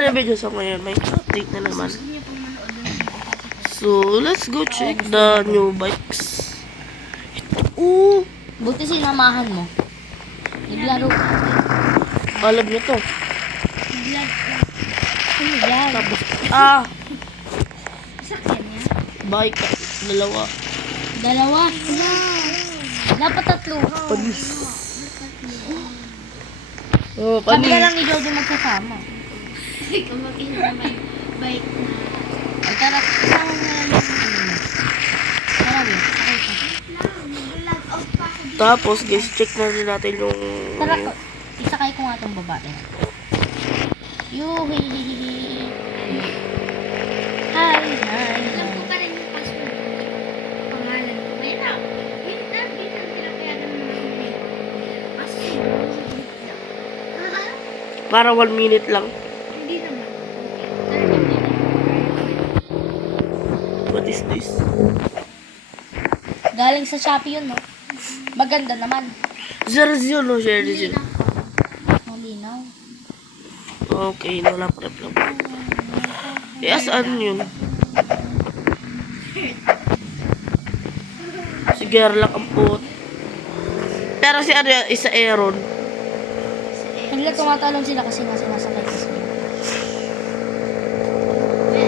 na video sa ngayon. May update na naman. So, let's go check the new bikes. Ooh! Buti sinamahan mo. Naglaro ka. Alam niyo to. Ano yan? Tapos, Sakyan niya? bike. Dalawa. Dalawa. Dapat tatlo. Panis. Oh, Sabi panis. na lang ni Jojo magkasama. Kung makina na may bike na. Ay, tara, kasama mo na lang yung tara, wait. Sakay ka. Nag-log out pa ako dito. Tapos, guys, check na rin natin yung... Tara, isakay ko nga itong babae. Yuhi! Hi! Alam ko pa rin yung password. Pangalan ko. May na. Yung bisan sila kaya naman yung password. Para 1 minute lang. Hindi naman. 30 minutes. What is this? Galing sa Shopee yun, no? Maganda naman. Zero, no? Share this yun. Malinaw. Okay, wala pa rin. Eh, saan yun? Si Gerlach ang put. Pero si ano yan, isa Aaron. Hindi tumatalon sila kasi nga sinasakay kasi.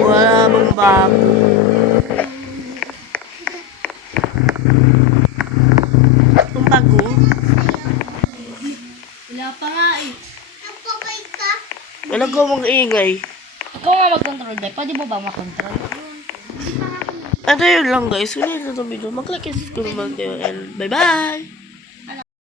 Wala bang bago. Ang bago? Wala pa nga eh. Nagpapay ka? Wala ko mong ingay. Ikaw nga mag-control, Day. Pwede mo ba mag-control? Ano yun lang guys. Kung hindi na ito video, mag-like and subscribe naman kayo. And bye-bye!